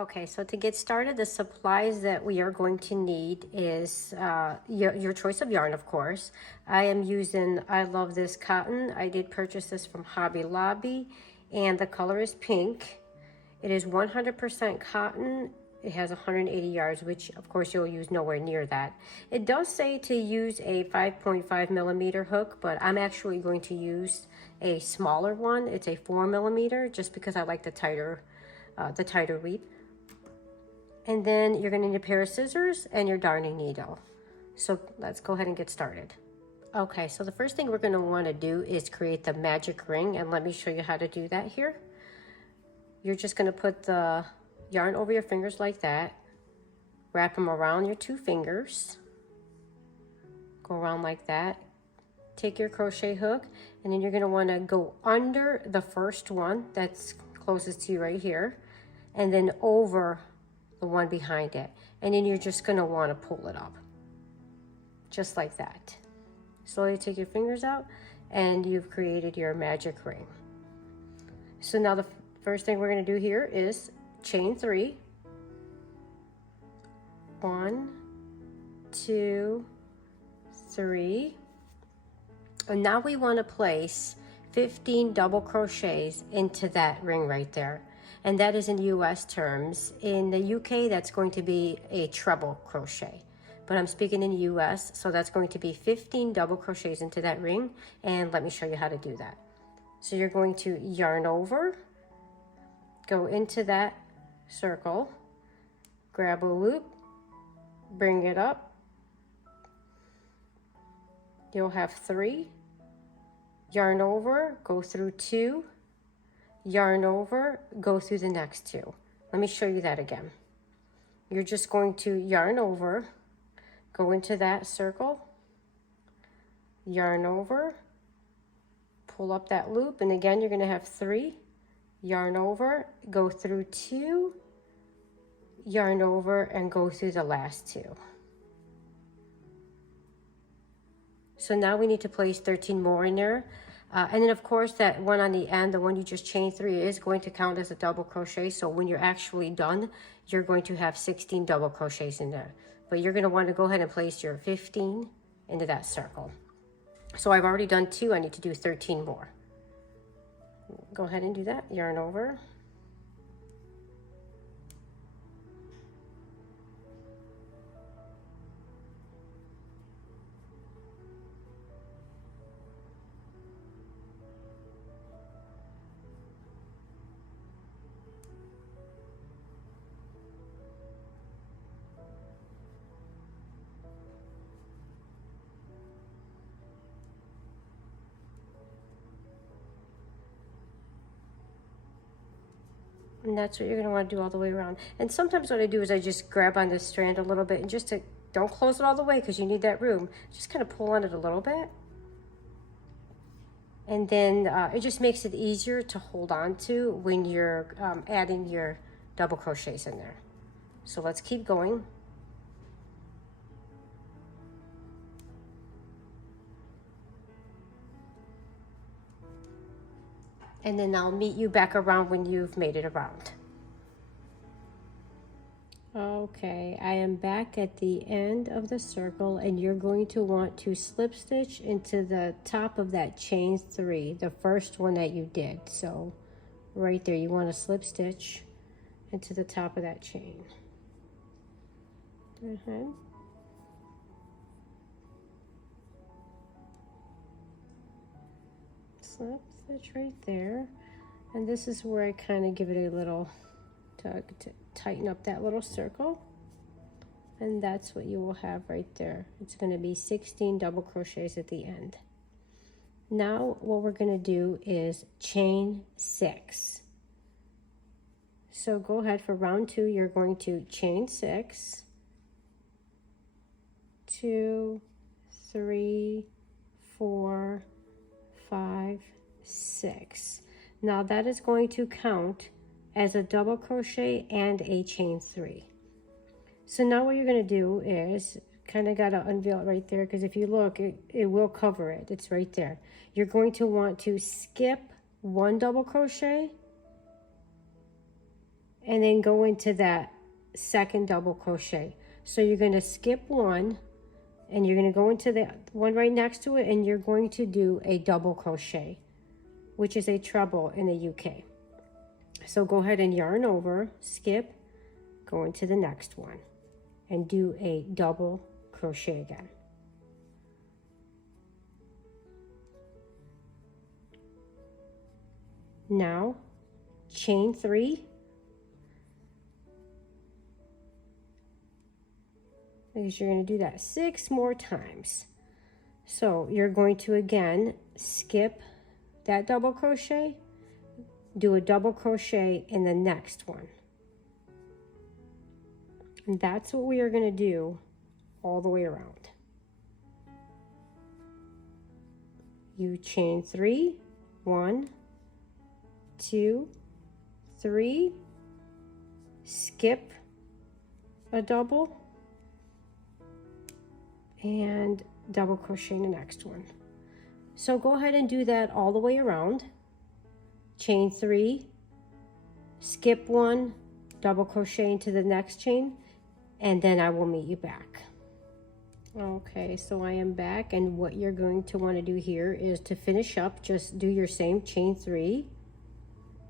Okay, so to get started, the supplies that we are going to need is your choice of yarn, of course. I love this cotton. I did purchase this from Hobby Lobby, and the color is pink. It is 100% cotton. It has 180 yards, which of course you'll use nowhere near that. It does say to use a 5.5 millimeter hook, but I'm actually going to use a smaller one. It's a 4 millimeter, just because I like the tighter weave. And then you're going to need a pair of scissors and your darning needle. So let's go ahead and get started. Okay, so the first thing we're going to want to do is create the magic ring, and let me show you how to do that here. You're just going to put the yarn over your fingers like that, wrap them around your 2 fingers, go around like that, take your crochet hook, and then you're going to want to go under the first one that's closest to you right here, and then over the one behind it, and then you're just going to want to pull it up just like that. Slowly take your fingers out, and you've created your magic ring. So now the first thing we're going to do here is chain 3. 1, 2, 3. And now we want to place 15 double crochets into that ring right there. And that is in US terms. In the UK, that's going to be a treble crochet. But I'm speaking in US, so that's going to be 15 double crochets into that ring. And let me show you how to do that. So you're going to yarn over, go into that circle, grab a loop, bring it up. You'll have 3, yarn over, go through 2, yarn over, go through the next 2. Let me show you that again. You're just going to yarn over, go into that circle, yarn over, pull up that loop, and again you're going to have 3, yarn over, go through 2, yarn over, and go through the last 2. So now we need to place 13 more in there. And then of course that one on the end, the one you just chained 3, is going to count as a double crochet. So when you're actually done, you're going to have 16 double crochets in there. But you're going to want to go ahead and place your 15 into that circle. So I've already done 2, I need to do 13 more. Go ahead and do that, yarn over. And that's what you're going to want to do all the way around. And sometimes what I do is I just grab on this strand a little bit, and just to, don't close it all the way because you need that room. Just kind of pull on it a little bit. And then it just makes it easier to hold on to when you're adding your double crochets in there. So let's keep going. And then I'll meet you back around when you've made it around. Okay, I am back at the end of the circle, and you're going to want to slip stitch into the top of that chain 3, the first one that you did. So right there, you want to slip stitch into the top of that chain. Slip stitch right there, and this is where I kind of give it a little tug to tighten up that little circle, and that's what you will have right there. It's going to be 16 double crochets at the end. Now what we're going to do is chain 6. So go ahead for round 2, you're going to chain 6, 2, 3, 4, 5, 6. Now that is going to count as a double crochet and a chain 3. So now what you're going to do is kind of got to unveil it right there, because if you look, it will cover it. It's right there. You're going to want to skip 1 double crochet and then go into that second double crochet. So you're going to skip one, and you're going to go into the one right next to it, and you're going to do a double crochet, which is a treble in the UK. So go ahead and yarn over, skip, go into the next one, and do a double crochet again. Now chain 3, because you're going to do that 6 more times. So you're going to again skip that double crochet, do a double crochet in the next one, and that's what we are going to do all the way around. You chain 3, 1, 2, 3, skip a double, and double crochet in the next one. So go ahead and do that all the way around. Chain 3, skip 1, double crochet into the next chain, and then I will meet you back. Okay, so I am back, and what you're going to want to do here is to finish up, just do your same chain 3,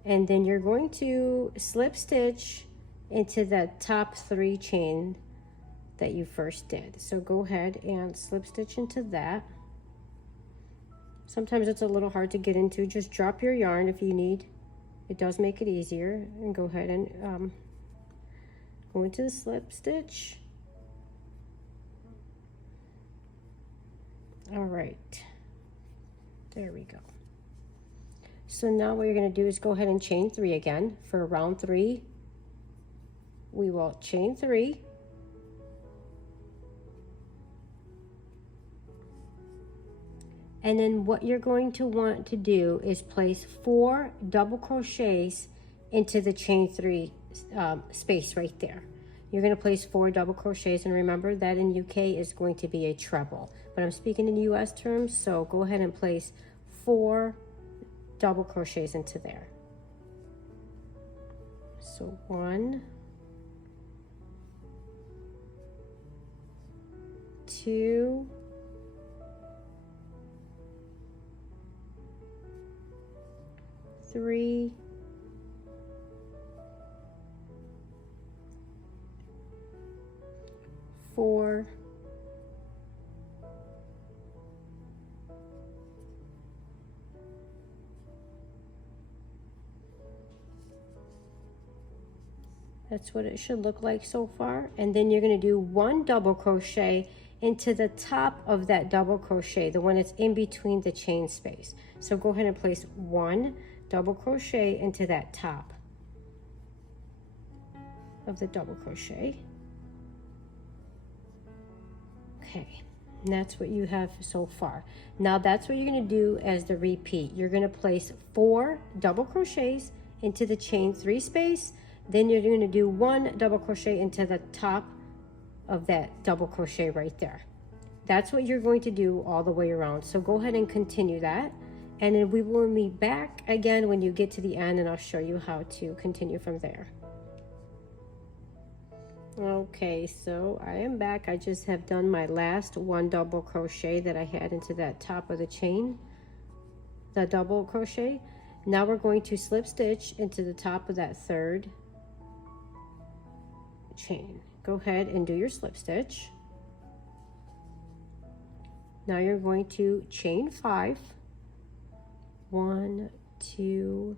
and then you're going to slip stitch into the top 3 chain that you first did. So go ahead and slip stitch into that. Sometimes it's a little hard to get into. Just drop your yarn if you need. It does make it easier. And go ahead and go into the slip stitch. All right, there we go. So now what you're going to do is go ahead and chain 3 again. For round 3, we will chain 3, and then what you're going to want to do is place 4 double crochets into the chain 3 space right there. You're going to place 4 double crochets, and remember that in UK is going to be a treble, but I'm speaking in US terms, so go ahead and place 4 double crochets into there. So 1, 2, 3, 4, 5. That's what it should look like so far. And then you're going to do 1 double crochet into the top of that double crochet, the one that's in between the chain space. So go ahead and place 1 double crochet into that top of the double crochet. Okay, and that's what you have so far. Now that's what you're going to do as the repeat. You're going to place 4 double crochets into the chain 3 space. Then you're going to do 1 double crochet into the top of that double crochet right there. That's what you're going to do all the way around. So go ahead and continue that, and then we will meet back again when you get to the end, and I'll show you how to continue from there. Okay, so I am back. I just have done my last 1 double crochet that I had into that top of the chain, the double crochet. Now we're going to slip stitch into the top of that 3rd chain. Go ahead and do your slip stitch. Now you're going to chain 5. 1, 2,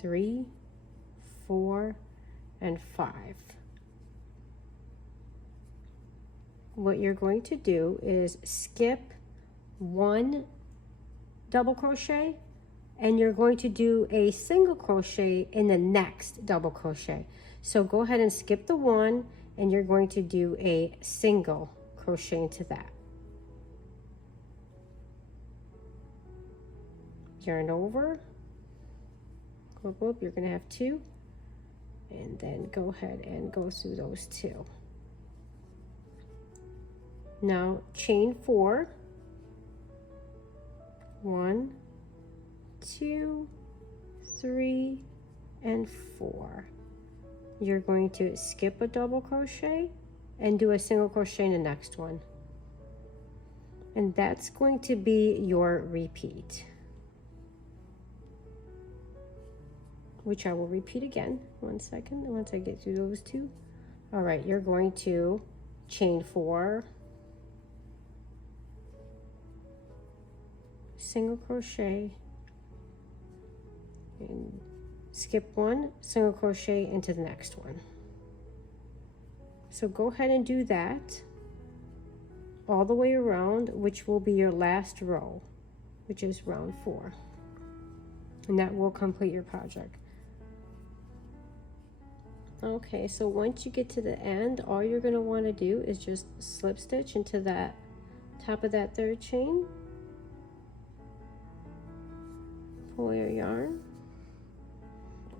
3, 4, and 5. What you're going to do is skip 1 double crochet, and you're going to do a single crochet in the next double crochet. So go ahead and skip the 1, and you're going to do a single crochet into that. Yarn over, go up, you're going to have 2, and then go ahead and go through those 2. Now chain 4, 1, 2, 3, and 4. you're going to skip a double crochet and do a single crochet in the next one. And that's going to be your repeat, which I will repeat again. 1 second, once I get through those two. All right, you're going to chain 4, single crochet, and skip 1, single crochet into the next one. So go ahead and do that all the way around, which will be your last row, which is round 4. And that will complete your project. Okay, so once you get to the end, all you're going to want to do is just slip stitch into that top of that 3rd chain, pull your yarn,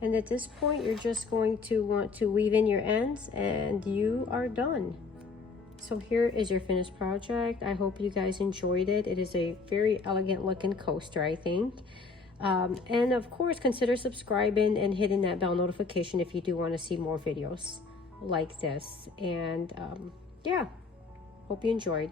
and at this point you're just going to want to weave in your ends and you are done. So here is your finished project. I hope you guys enjoyed it. It is a very elegant looking coaster, I think. And of course, consider subscribing and hitting that bell notification if you do want to see more videos like this. And yeah, hope you enjoyed.